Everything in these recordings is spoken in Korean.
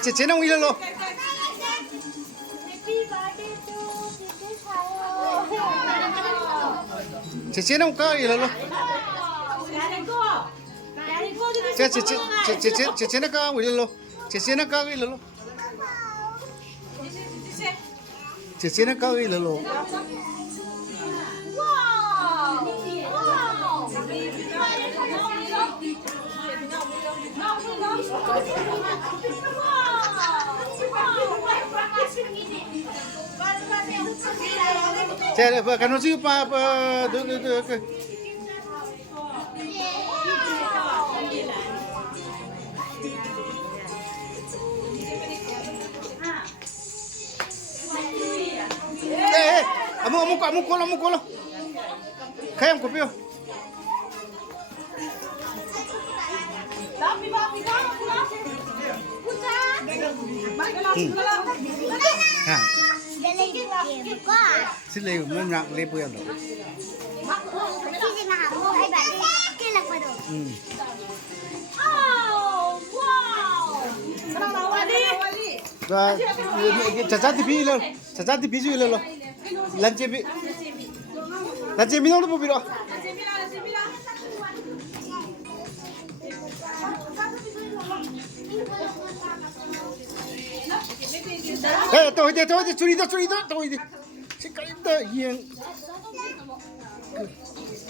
제 나무 일로. 제 나무 까 일로. 제 나가 일로. 제 나가 일로. 제 나가 일로. 자, kan sih apa amu kolo. Kayak kopi. Xin lỗi, mình nặng lên bữa rồi. Và chả thì lên, chả thì ví lên rồi. Lần chế mình đâu bị rồi. 에, 또 줄이다. 색깔입니다. 이행.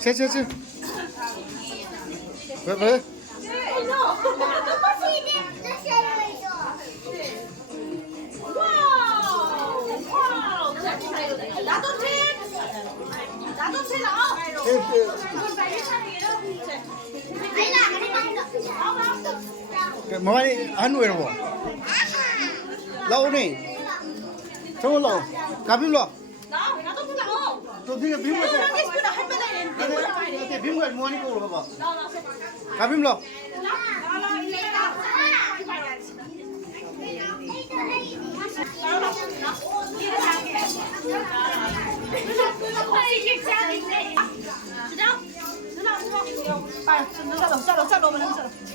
제. 왜? 뭐니 안 외로워. 라오네. 저걸로. 가빌로. 또 네가 빙고. 네, 빙고 뭐니 거로 봐봐. 가빌로. Nuno.